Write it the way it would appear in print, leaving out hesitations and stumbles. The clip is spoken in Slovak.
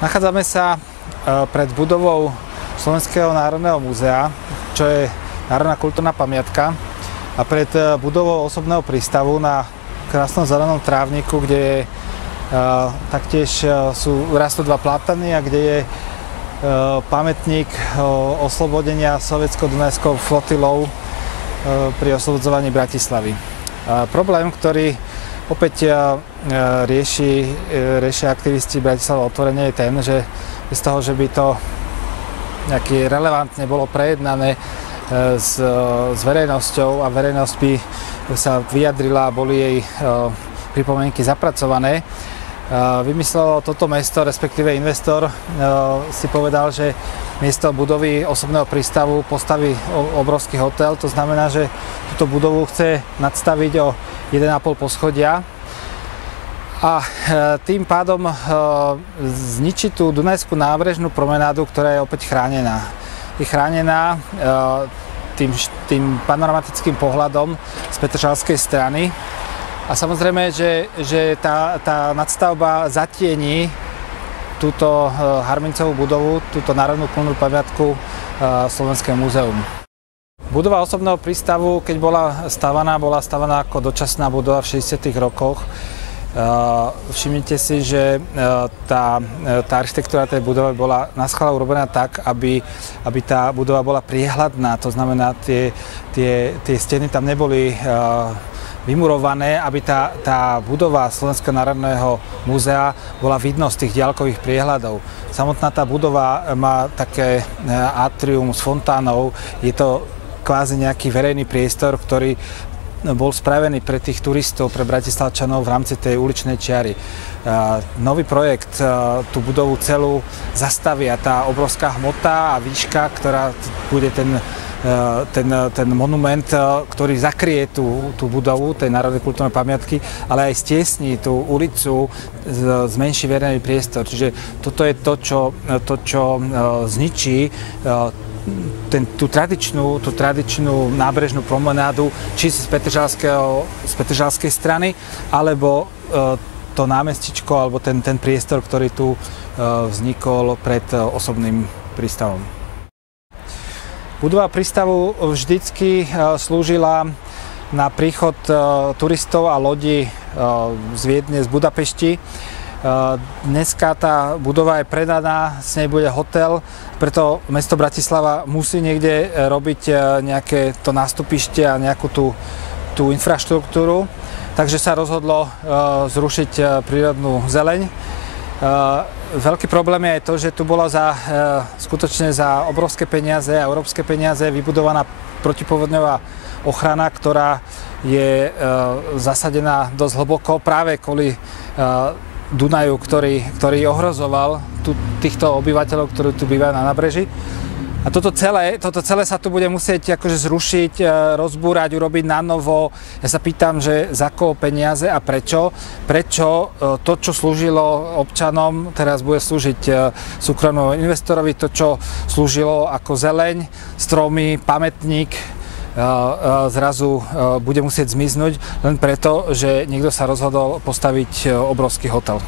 Nachádzame sa pred budovou Slovenského národného múzea, čo je národná kultúrna pamiatka, a pred budovou osobného prístavu na krásnom zelenom trávniku, kde je, taktiež rastú dva plátany a kde je pamätník oslobodenia sovietsko-dunajskou flotilou pri oslobodzovaní Bratislavy. Problém, ktorý opäť riešia aktivisti Bratislava otvorene, je ten, že bez toho, že by to nejaké relevantne bolo prejednané s verejnosťou a verejnosť by sa vyjadrila a boli jej pripomienky zapracované, vymyslelo toto mesto, respektíve investor si povedal, že miesto budovy osobného prístavu postaví obrovský hotel. To znamená, že túto budovu chce nadstaviť o 1,5 poschodia a tým pádom zničí tú Dunajskú nábrežnú promenádu, ktorá je opäť chránená. Je chránená tým panoramatickým pohľadom z Petržalskej strany. A samozrejme, že tá nadstavba zatieni túto harmincovú budovu, túto národnú kultúrnu pamiatku Slovenské múzeum. Budova osobného prístavu, keď bola stavaná ako dočasná budova v 60. rokoch. Všimnite si, že tá architektúra tej budovy bola naschvál urobená tak, aby tá budova bola priehľadná. To znamená, tie steny tam neboli vymurované, aby tá budova Slovenského národného múzea bola vidno z tých diaľkových priehľadov. Samotná tá budova má také atrium s fontánou. Je to kvázi nejaký verejný priestor, ktorý bol spravený pre tých turistov, pre Bratislavčanov v rámci tej uličnej čiary. Nový projekt tú budovu celú zastavia, tá obrovská hmota a výška, ktorá bude ten monument, ktorý zakrie tú budovu, tej národnej kultúrnej pamiatky, ale aj stiesní tú ulicu, zmenší verejný priestor. Čiže toto je to, čo zničí tú tradičnú nábrežnú promenádu, či z Petržalskej strany, alebo to námestičko, alebo ten priestor, ktorý tu vznikol pred osobným prístavom. Budova prístavu vždycky slúžila na príchod turistov a lodí z Viedne, z Budapešti. Dneska tá budova je predaná, z nej bude hotel, preto mesto Bratislava musí niekde robiť nejaké to nástupište a nejakú tú infraštruktúru. Takže sa rozhodlo zrušiť prírodnú zeleň. Veľký problém je aj to, že tu bola skutočne za obrovské peniaze a európske peniaze vybudovaná protipovodňová ochrana, ktorá je zasadená dosť hlboko práve kvôli Dunaju, ktorý ohrozoval týchto obyvateľov, ktorí tu bývajú na nábreží. A toto celé sa tu bude musieť akože zrušiť, rozbúrať, urobiť na novo. Ja sa pýtam, že za koho peniaze a prečo? Prečo to, čo slúžilo občanom, teraz bude slúžiť súkromnému investorovi, to, čo slúžilo ako zeleň, stromy, pamätník, zrazu bude musieť zmiznúť len preto, že niekto sa rozhodol postaviť obrovský hotel.